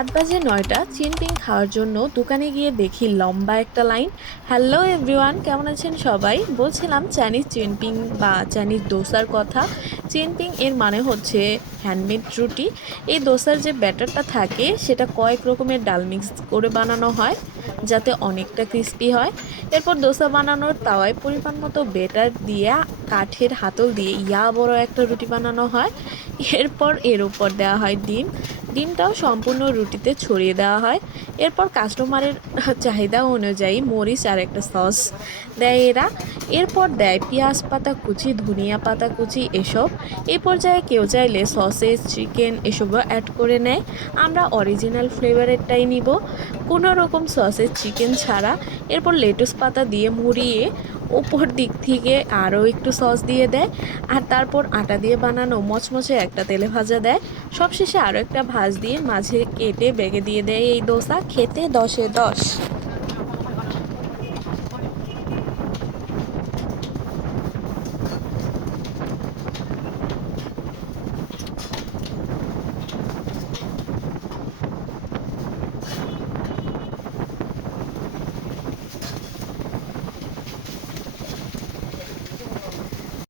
রাত বাজে ৯টা। চিনপিং খাওয়ার জন্য দোকানে গিয়ে দেখি লম্বা একটা লাইন। হ্যালো এভরিওয়ান, কেমন আছেন সবাই? বলছিলাম চাইনিজ চিনপিং বা চাইনিজ ডোসার কথা। চিনপিং এর মানে হচ্ছে হ্যান্ডমেড রুটি। এই ডোসার যে ব্যাটারটা থাকে সেটা কয়েক রকমের ডাল মিক্স করে বানানো হয় যাতে অনেকটা ক্রিস্পি হয়। এরপর ডোসা বানানোর তাওয়ায় পরিমাণ মতো বেটার দিয়ে কাঠের হাতল দিয়ে বড় একটা রুটি বানানো হয়। এরপর এর উপর দেওয়া হয় ডিম। ডিমটাও সম্পূর্ণ রুটিতে ছড়িয়ে দেওয়া হয়। এরপর কাস্টমারের চাহিদা অনুযায়ী মরিচ আর একটা সস দেয় এরা। এরপর দেয় পেঁয়াজ পাতা কুচি, ধনিয়া পাতা কুচি এসব। এই পর্যায়ে কেউ চাইলে সসেজ, চিকেন এসবও অ্যাড করে নেয়। আমরা অরিজিনাল ফ্লেভারেরটাই নিব, কোনো রকম সসেজ চিকেন ছাড়া। এরপর লেটুস পাতা দিয়ে মুড়িয়ে উপর দিক থেকে আরও একটু সস দিয়ে দেয়। আর তারপর আটা দিয়ে বানানো মচমচে একটা তেলে ভাজা দেয়। সবশেষে আরও একটা ভাঁজ দিয়ে মাঝে কেটে বেগে দিয়ে দেয় এই ডোসা। খেতে 10-এ 10।